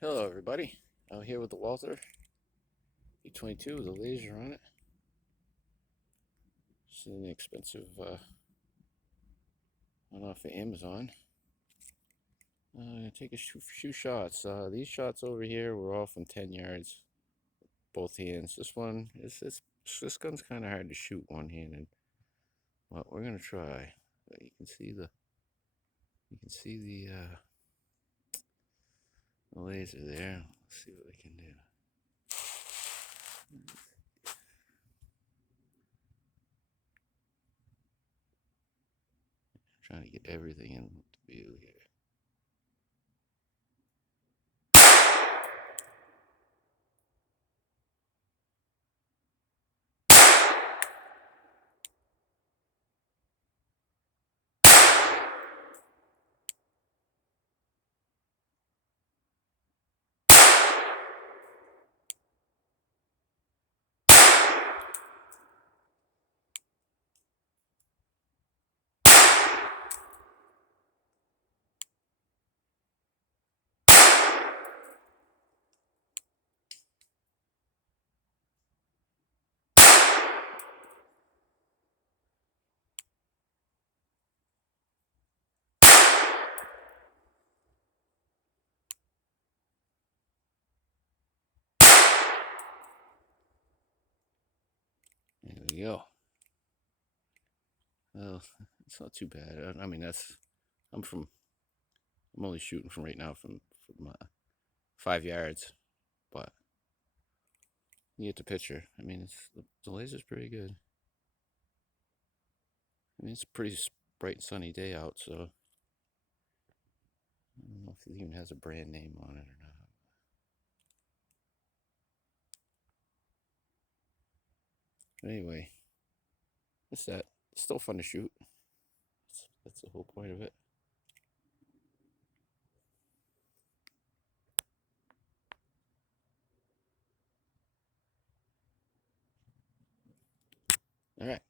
Hello everybody, out here with the Walther P22 with a laser on it. It's an inexpensive one off of Amazon. I'm gonna take a few shots. These shots over here were all from 10 yards, both hands. This one this gun's kind of hard to shoot one-handed, but we're gonna try. You can see the laser there. Let's see what we can do. Trying to get everything into view here. There we go. Well, it's not too bad. I mean, I'm from, I'm only shooting from right now from 5 yards, but you get the picture. I mean, the laser's pretty good. I mean, it's a pretty bright and sunny day out, so I don't know if it even has a brand name on it or not. But anyway, it's that. It's still fun to shoot. That's the whole point of it. All right.